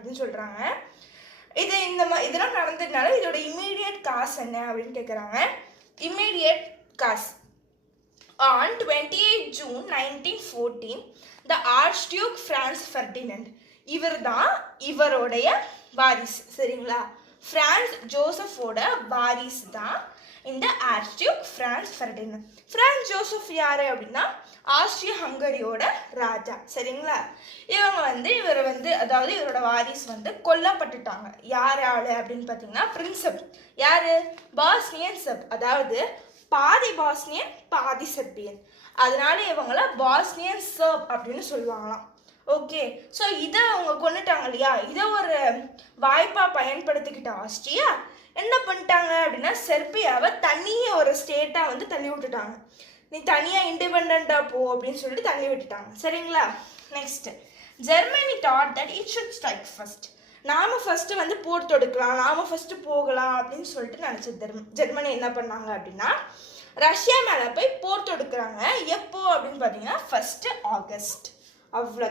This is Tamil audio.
அப்படின்னு சொல்கிறாங்க. இதெல்லாம் நடந்ததுனால இதோட இமீடியட் காஸ் என்ன அப்படின்னு கேட்குறாங்க. Immediate cause on 28 June 1914 the Archduke Franz Ferdinand இவருடைய வாரிசு. சரிங்களா? பிரான்ஸ் ஜோசஃபோட வாரிசு தான் இந்த ஆர்ச்டியூக் பிரான்ஸ் ஃபெர்டினண்ட். பிரான்ஸ் ஜோசப் யாரு அப்படின்னா ஆஸ்ட்ரியா ஹங்கரியோட ராஜா. சரிங்களா? இவங்க அதாவது இவரோட வாரிசு கொல்லப்பட்டுட்டாங்க. யாரால அப்படின்னு பார்த்தீங்கன்னா பிரின்சப் யாரு பாஸ்னியன் சப், அதாவது பாதி பாஸ்னியன் பாதி செர்பியன், அதனால இவங்கள பாஸ்னியன் சர்ப் அப்படின்னு சொல்லுவாங்களாம். ஓகே, ஸோ இதை அவங்க கொண்டுட்டாங்க இல்லையா, இதை ஒரு வாய்ப்பாக பயன்படுத்திக்கிட்ட ஆஸ்ட்ரியா என்ன பண்ணிட்டாங்க அப்படின்னா செர்பியாவை தனியே ஒரு ஸ்டேட்டாக தள்ளி விட்டுட்டாங்க. நீ தனியாக இண்டிபெண்ட்டாக போ அப்படின்னு சொல்லிட்டு தள்ளி விட்டுட்டாங்க. சரிங்களா? Next, Germany thought that it should strike first. நாம ஃபர்ஸ்ட் போர் தொடுக்கலாம், நாம ஃபர்ஸ்ட் போகலாம் அப்படின்னு சொல்லிட்டு நினச்ச ஜெர்மனி என்ன பண்ணாங்க அப்படின்னா ரஷ்யா மேலே போய் போர் தொடுக்கிறாங்க. எப்போ அப்படின்னு பார்த்தீங்கன்னா 1 ஆகஸ்ட். அவ்வளோ